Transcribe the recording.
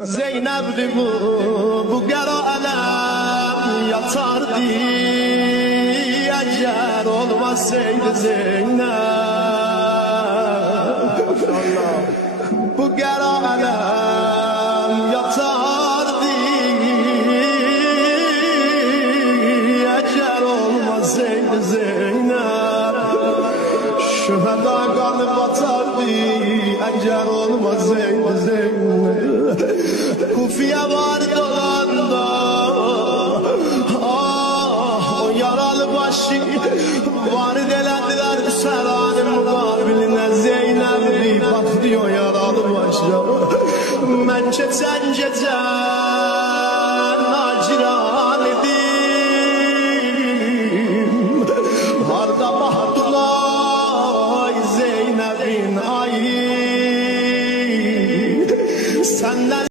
Zeynep'di bu kara alem yatardı. Eğer olmasaydı Zeynep, bu kara alem yatardı. Eğer olmasaydı Zeynep, şüheda kanı batardı. Eğer olmasaydı Zeynep, Kufiye var dolanda, o yaralı başı var delendiler Hüseyin'in mukabiline. Zeynep'i bak diyor yaralı başa, ben geçen gece Nacira